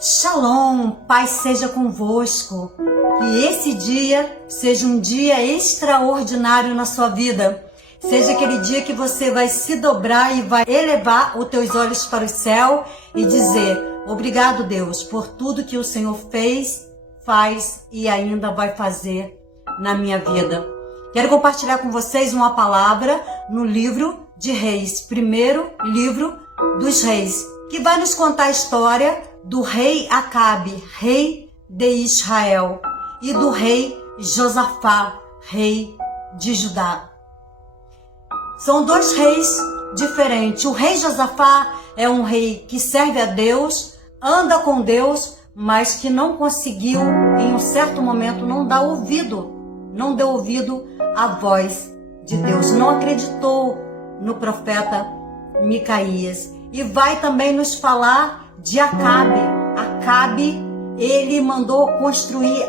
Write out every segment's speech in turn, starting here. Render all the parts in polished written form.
Shalom, paz seja convosco. Que esse dia seja um dia extraordinário na sua vida. Seja aquele dia que você vai se dobrar e vai elevar os teus olhos para o céu e dizer: obrigado, Deus, por tudo que o Senhor fez, faz e ainda vai fazer na minha vida. Quero compartilhar com vocês uma palavra no livro de Reis, primeiro livro dos Reis, que vai nos contar a história do rei Acabe, rei de Israel, e do rei Josafá, rei de Judá. São dois reis diferentes. O rei Josafá é um rei que serve a Deus, anda com Deus, mas que não conseguiu, em um certo momento, não deu ouvido à voz de Deus, não acreditou no profeta Micaías. E vai também nos falar de Acabe. Acabe, ele mandou construir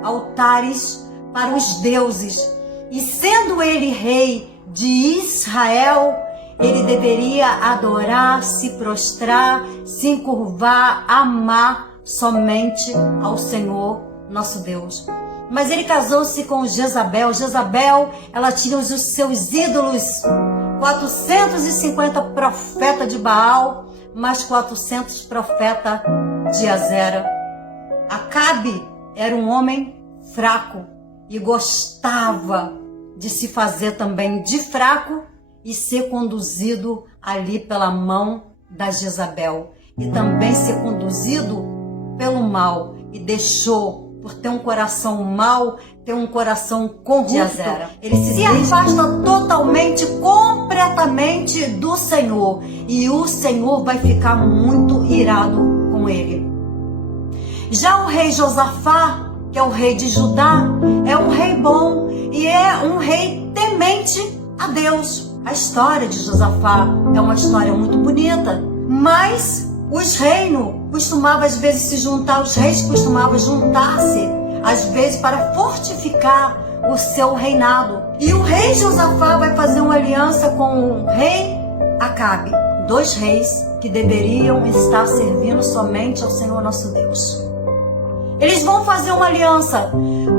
altares para os deuses. E sendo ele rei de Israel, ele deveria adorar, se prostrar, se encurvar, amar somente ao Senhor, nosso Deus. Mas ele casou-se com Jezabel. Jezabel, ela tinha os seus ídolos, 450 profetas de Baal, mais 400 profetas de Azera. Acabe era um homem fraco e gostava de se fazer também de fraco e ser conduzido ali pela mão da Jezabel. E também ser conduzido pelo mal. E deixou, por ter um coração mau, ter um coração corrupto, ele se afasta totalmente, completamente do Senhor. E o Senhor vai ficar muito irado com ele. Já o rei Josafá, que é o rei de Judá, é um rei bom e é um rei temente a Deus. A história de Josafá é uma história muito bonita, mas os reinos costumavam às vezes se juntar, os reis costumavam juntar-se às vezes para fortificar o seu reinado. E o rei Josafá vai fazer uma aliança com o rei Acabe, dois reis que deveriam estar servindo somente ao Senhor nosso Deus. Eles vão fazer uma aliança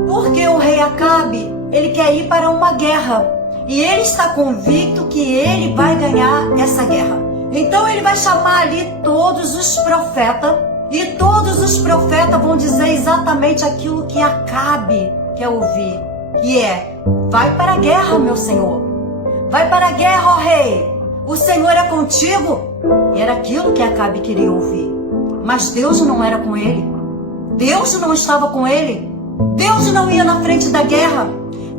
porque o rei Acabe, ele quer ir para uma guerra e ele está convicto que ele vai ganhar essa guerra. Então ele vai chamar ali todos os profetas e todos os profetas vão dizer exatamente aquilo que Acabe quer ouvir, que é: vai para a guerra, meu senhor, vai para a guerra, ó rei, o Senhor é contigo. E era aquilo que Acabe queria ouvir, mas Deus não era com ele. Deus não estava com ele. Deus não ia na frente da guerra.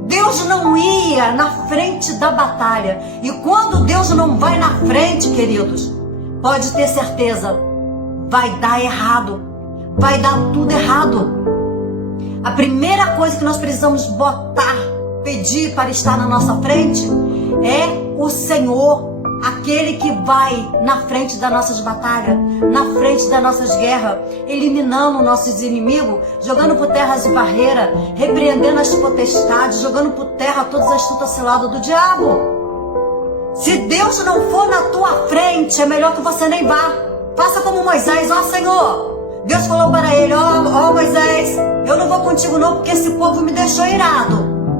Deus não ia na frente da batalha. E quando Deus não vai na frente, queridos, pode ter certeza, vai dar errado. Vai dar tudo errado. A primeira coisa que nós precisamos pedir para estar na nossa frente é o Senhor. Aquele que vai na frente das nossas batalhas, na frente das nossas guerras, eliminando nossos inimigos, jogando por terra as barreiras, repreendendo as potestades, jogando por terra todas as astutas ciladas do diabo. Se Deus não for na tua frente, é melhor que você nem vá. Faça como Moisés: ó Senhor, Deus falou para ele: ó Moisés, eu não vou contigo não, porque esse povo me deixou irado.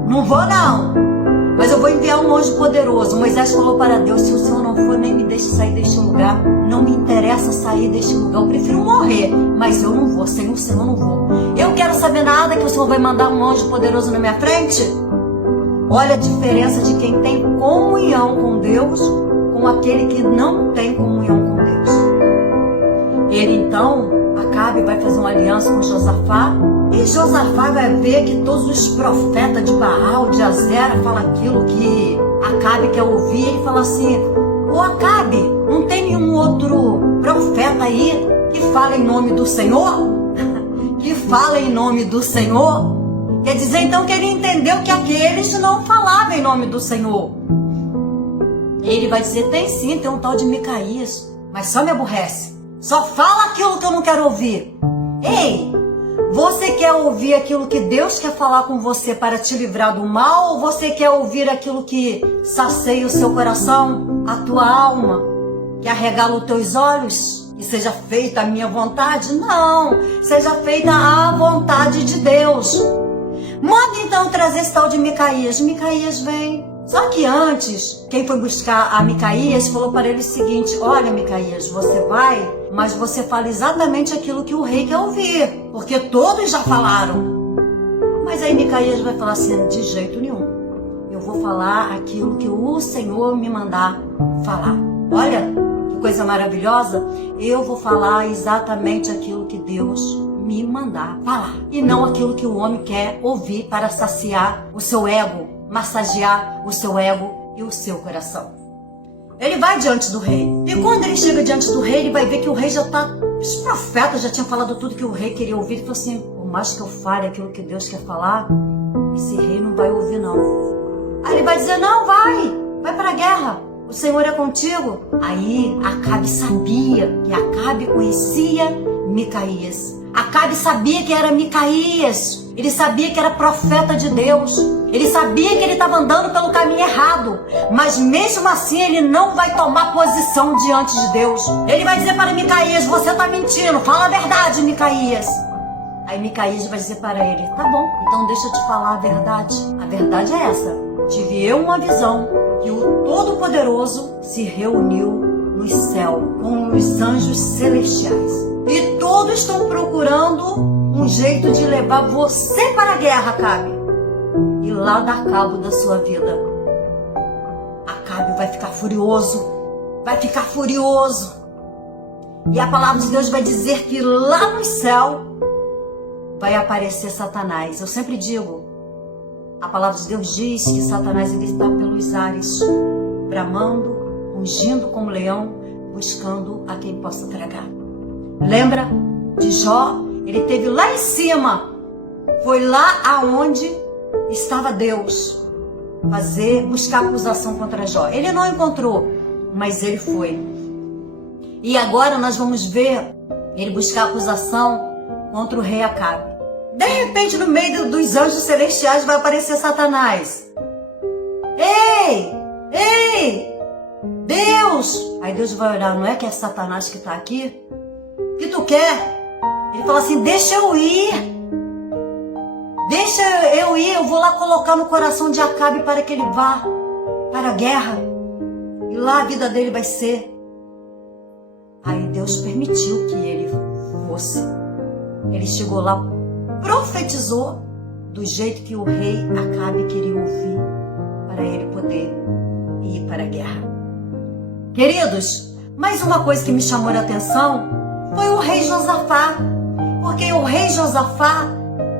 Não vou não. Mas eu vou enviar um anjo poderoso. Moisés falou para Deus: se o Senhor não for, nem me deixe sair deste lugar. Não me interessa sair deste lugar. Eu prefiro morrer, mas eu não vou. Senhor, eu não vou. Eu quero saber nada que o Senhor vai mandar um anjo poderoso na minha frente. Olha a diferença de quem tem comunhão com Deus com aquele que não tem comunhão com Deus. Ele então, Acabe, vai fazer uma aliança com Josafá. E Josafá vai ver que todos os profetas de Baal, de Azera, falam aquilo que Acabe quer ouvir. Ele fala assim: ô Acabe, não tem nenhum outro profeta aí que fala em nome do Senhor? Que fala em nome do Senhor? Quer dizer então que ele entendeu que aqueles não falavam em nome do Senhor. Ele vai dizer: tem sim, tem um tal de Micaías, mas só me aborrece. Só fala aquilo que eu não quero ouvir. Ei! Você quer ouvir aquilo que Deus quer falar com você para te livrar do mal? Ou você quer ouvir aquilo que sacia o seu coração, a tua alma, que arregala os teus olhos? e seja feita a minha vontade. Não, seja feita a vontade de Deus. Manda então trazer esse tal de Micaías. Micaías vem. Só que antes, quem foi buscar a Micaías falou para ele o seguinte: olha, Micaías, você vai, mas você fala exatamente aquilo que o rei quer ouvir, porque todos já falaram. Mas aí Micaías vai falar assim: de jeito nenhum, eu vou falar aquilo que o Senhor me mandar falar. Olha que coisa maravilhosa, eu vou falar exatamente aquilo que Deus me mandar falar, e não aquilo que o homem quer ouvir para saciar o seu ego, massagear o seu ego e o seu coração. Ele vai diante do rei, e quando ele chega diante do rei, ele vai ver que o rei já está... Os profetas já tinham falado tudo que o rei queria ouvir. Ele falou assim: por mais que eu fale aquilo que Deus quer falar, esse rei não vai ouvir não. Aí ele vai dizer: não, vai para a guerra, o Senhor é contigo. Aí Acabe sabia, e Acabe conhecia Micaías. Acabe sabia que era Micaías. Ele sabia que era profeta de Deus. Ele sabia que ele estava andando pelo caminho errado. Mas mesmo assim ele não vai tomar posição diante de Deus. Ele vai dizer para Micaías: você está mentindo, fala a verdade, Micaías. Aí Micaías vai dizer para ele: tá bom, então deixa eu te falar a verdade. A verdade é essa: tive eu uma visão que o Todo-Poderoso se reuniu no céu com os anjos celestiais. E todos estão procurando um jeito de levar você para a guerra, Acabe, e lá dar cabo da sua vida. Acabe vai ficar furioso, E a palavra de Deus vai dizer que lá no céu vai aparecer Satanás. Eu sempre digo, a palavra de Deus diz que Satanás ele está pelos ares, bramando, rugindo como leão, buscando a quem possa tragar. Lembra de Jó? Ele esteve lá em cima. Foi lá aonde estava Deus. Buscar acusação contra Jó. Ele não encontrou, mas ele foi. E agora nós vamos ver ele buscar acusação contra o rei Acabe. De repente, no meio dos anjos celestiais vai aparecer Satanás. Ei, Deus! Aí Deus vai olhar: não é que é Satanás que está aqui? O que tu quer? Ele fala assim: deixa eu ir, eu vou lá colocar no coração de Acabe para que ele vá para a guerra, e lá a vida dele vai ser. Aí Deus permitiu que ele fosse. Ele chegou lá, profetizou do jeito que o rei Acabe queria ouvir, para ele poder ir para a guerra. Queridos, mais uma coisa que me chamou a atenção foi o rei Josafá, porque o rei Josafá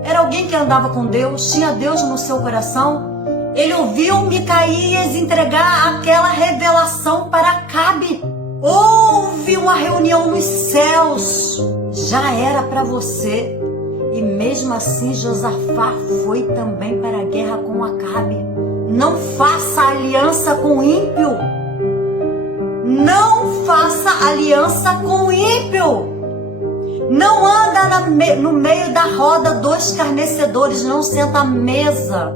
era alguém que andava com Deus, tinha Deus no seu coração. Ele ouviu Micaías entregar aquela revelação para Acabe. Houve uma reunião nos céus, já era para você. E mesmo assim Josafá foi também para a guerra com Acabe. Não faça aliança com o ímpio. Não faça aliança com o ímpio. Não anda no meio da roda dos escarnecedores. Não senta à mesa.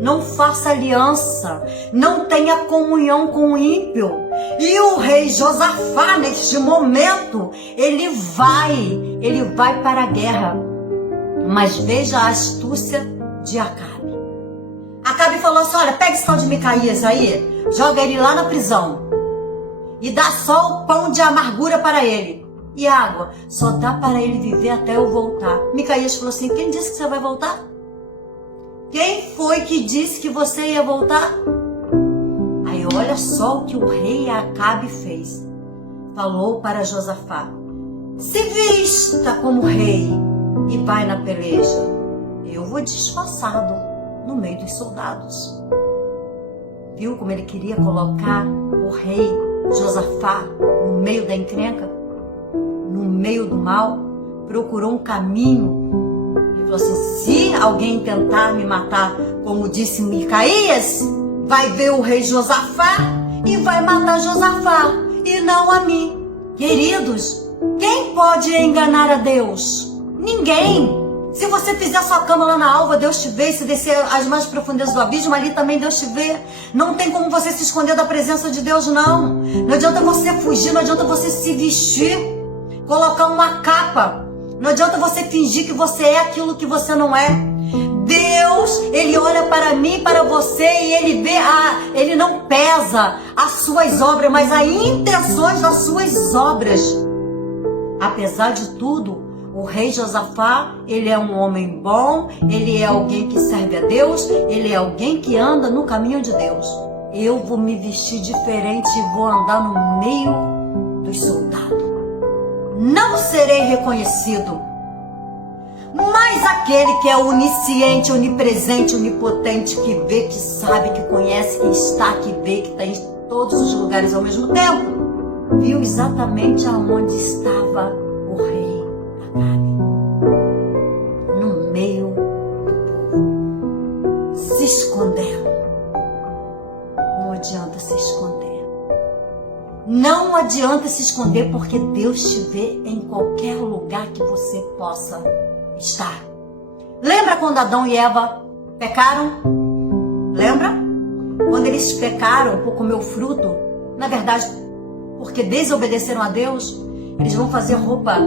Não faça aliança. Não tenha comunhão com o ímpio. E o rei Josafá, neste momento, ele vai para a guerra. Mas veja a astúcia de Acabe. Acabe falou assim: olha, pega esse tal de Micaías aí, joga ele lá na prisão e dá só o pão de amargura para ele e água, só dá para ele viver até eu voltar. Micaías falou assim: quem disse que você vai voltar? Quem foi que disse que você ia voltar? Aí olha só o que o rei Acabe fez. Falou para Josafá: se vista como rei e vai na peleja. Eu vou disfarçado no meio dos soldados. Viu como ele queria colocar o rei Josafá no meio da encrenca? No meio do mal? Procurou um caminho. Ele falou assim: se alguém tentar me matar, como disse Micaías, vai ver o rei Josafá e vai matar Josafá, e não a mim. Queridos, quem pode enganar a Deus? Ninguém. Se você fizer sua cama lá na alva, Deus te vê. Se descer as mais profundezas do abismo, ali também Deus te vê. Não tem como você se esconder da presença de Deus, não. Não adianta você fugir, não adianta você se vestir. colocar uma capa. Não adianta você fingir que você é aquilo que você não é. Deus, Ele olha para mim e para você e Ele vê, Ele não pesa as suas obras, mas as intenções das suas obras. Apesar de tudo, o rei Josafá, ele é um homem bom, ele é alguém que serve a Deus, ele é alguém que anda no caminho de Deus. Eu vou me vestir diferente e vou andar no meio dos soldados. Não serei reconhecido. Mas aquele que é onisciente, onipresente, onipotente, que vê, que sabe, que conhece, que está, que vê, que está em todos os lugares ao mesmo tempo, viu exatamente aonde estava o rei Acabe. No meio do povo. Se escondendo. Não adianta se esconder. Não adianta se esconder, porque Deus te vê em qualquer lugar que você possa estar. Lembra quando Adão e Eva pecaram? Lembra? Quando eles pecaram por comer o fruto, na verdade, porque desobedeceram a Deus, eles vão cozer roupa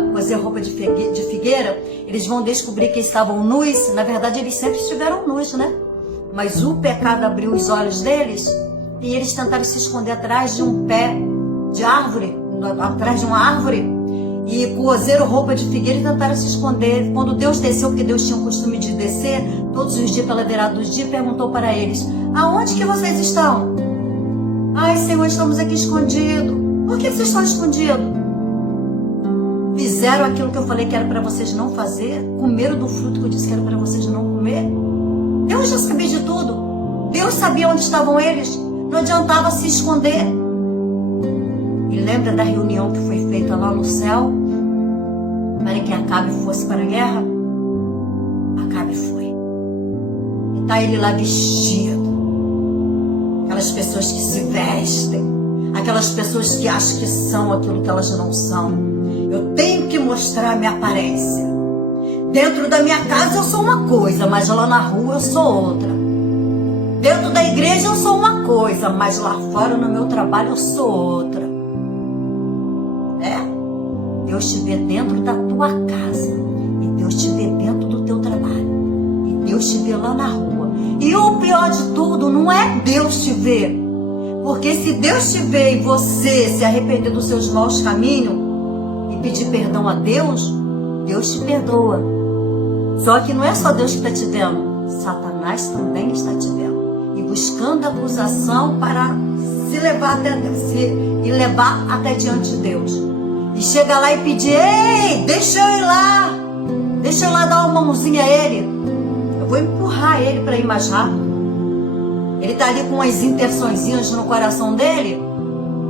de figueira, eles vão descobrir que estavam nus. Na verdade, eles sempre estiveram nus, né? Mas o pecado abriu os olhos deles e eles tentaram se esconder atrás de um pé de árvore, atrás de uma árvore, e cozeram roupa de figueira e tentaram se esconder. Quando Deus desceu, porque Deus tinha o costume de descer todos os dias pela beirada dos dias, perguntou para eles: aonde que vocês estão? Ai, Senhor, estamos aqui escondidos. Por que vocês estão escondidos? Fizeram aquilo que eu falei que era para vocês não fazer? Comeram do fruto que eu disse que era para vocês não comer? Deus já sabia de tudo. Deus sabia onde estavam eles. Não adiantava se esconder. E lembra da reunião que foi feita lá no céu para que Acabe fosse para a guerra? Acabe foi. E está ele lá vestido. Aquelas pessoas que se vestem, aquelas pessoas que acham que são aquilo que elas não são. Eu tenho que mostrar a minha aparência. Dentro da minha casa eu sou uma coisa, mas lá na rua eu sou outra. Dentro da igreja eu sou uma coisa, mas lá fora no meu trabalho eu sou outra. Deus te vê dentro da tua casa, e Deus te vê dentro do teu trabalho, e Deus te vê lá na rua. E o pior de tudo não é Deus te ver, porque se Deus te vê e você se arrepender dos seus maus caminhos e pedir perdão a Deus, Deus te perdoa. Só que não é só Deus que está te vendo, Satanás também está te vendo e buscando acusação para se levar até diante de Deus. E chega lá e pedir: ei, deixa eu ir lá dar uma mãozinha a ele. Eu vou empurrar ele para ir mais rápido. Ele está ali com umas intençõezinhas no coração dele.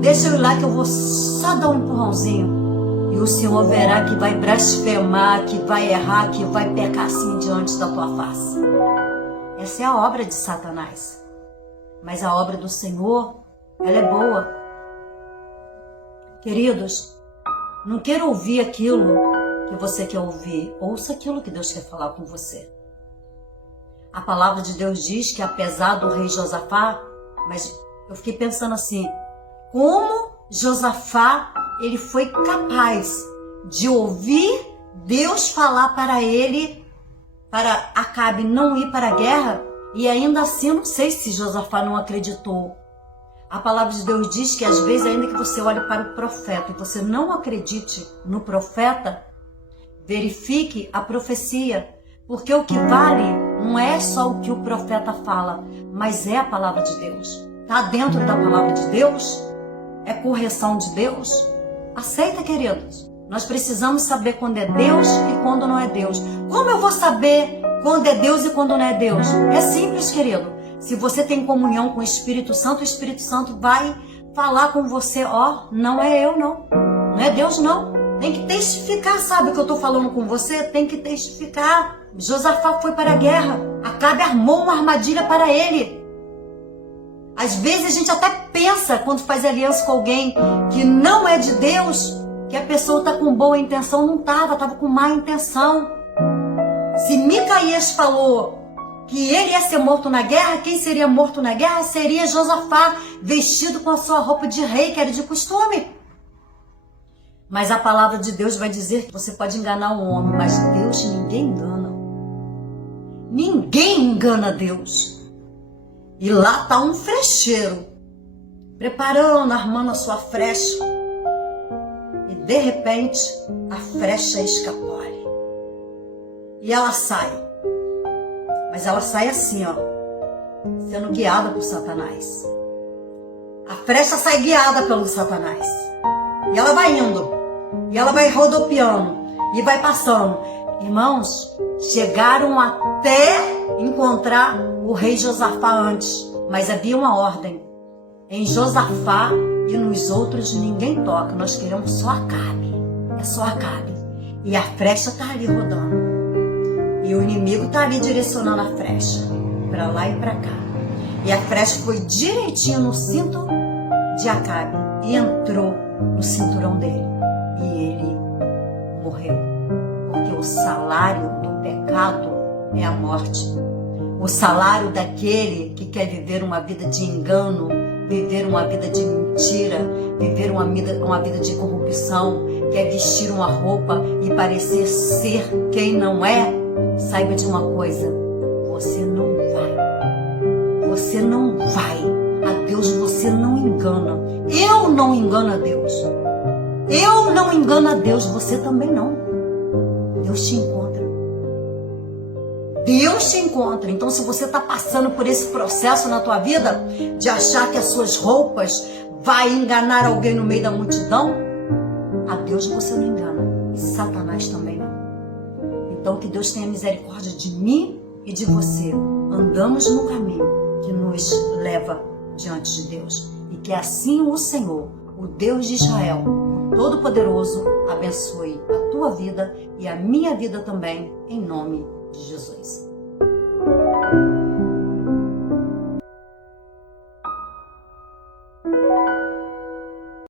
Deixa eu ir lá que eu vou só dar um empurrãozinho. E o Senhor verá que vai blasfemar, que vai errar, que vai pecar assim diante da tua face. Essa é a obra de Satanás. Mas a obra do Senhor, ela é boa. Queridos, não quero ouvir aquilo que você quer ouvir. Ouça aquilo que Deus quer falar com você. A palavra de Deus diz que apesar do rei Josafá, mas eu fiquei pensando assim, como Josafá, ele foi capaz de ouvir Deus falar para ele, para Acabe não ir para a guerra, e ainda assim eu não sei se Josafá não acreditou. A palavra de Deus diz que às vezes, ainda que você olhe para o profeta e você não acredite no profeta, verifique a profecia, porque o que vale não é só o que o profeta fala, mas é a palavra de Deus. Está dentro da palavra de Deus? É correção de Deus? Aceita, queridos. Nós precisamos saber quando é Deus e quando não é Deus. Como eu vou saber quando é Deus e quando não é Deus? É simples, querido. Se você tem comunhão com o Espírito Santo vai falar com você: ó, não é eu não, não é Deus não. Tem que testificar, sabe o que eu estou falando com você? Tem que testificar. Josafá foi para a guerra, Acabe armou uma armadilha para ele. Às vezes a gente até pensa, quando faz aliança com alguém que não é de Deus, que a pessoa está com boa intenção. Não estava com má intenção. Se Micaías falou que ele ia ser morto na guerra, quem seria morto na guerra seria Josafá, vestido com a sua roupa de rei, que era de costume. Mas a palavra de Deus vai dizer que você pode enganar o homem, mas Deus ninguém engana. Ninguém engana Deus. E lá está um frecheiro, preparando, armando a sua frecha. E de repente, a frecha escapole. E ela sai. Mas ela sai assim, ó, sendo guiada por Satanás. A frecha sai guiada pelo Satanás. E ela vai indo. E ela vai rodopiando. E vai passando. Irmãos, chegaram até encontrar o rei Josafá antes. Mas havia uma ordem. Em Josafá e nos outros ninguém toca. Nós queremos só Acabe. É só Acabe. E a frecha está ali rodando. E o inimigo está ali direcionando a frecha. Para lá e para cá. E a frecha foi direitinho no cinto de Acabe. E entrou no cinturão dele. E ele morreu. Porque o salário do pecado é a morte. O salário daquele que quer viver uma vida de engano, viver uma vida de mentira, viver uma vida de corrupção, quer vestir uma roupa e parecer ser quem não é, saiba de uma coisa, você não vai. Você não vai. A Deus você não engana. Eu não engano a Deus. Eu não engano a Deus, você também não. Deus te encontra. Deus te encontra. Então, se você está passando por esse processo na tua vida de achar que as suas roupas vai enganar alguém no meio da multidão, a Deus você não engana. E Satanás também não. Então, que Deus tenha misericórdia de mim e de você. Andamos no caminho que nos leva diante de Deus. E que assim o Senhor, o Deus de Israel, o Todo-Poderoso, abençoe a tua vida e a minha vida também, em nome de Jesus.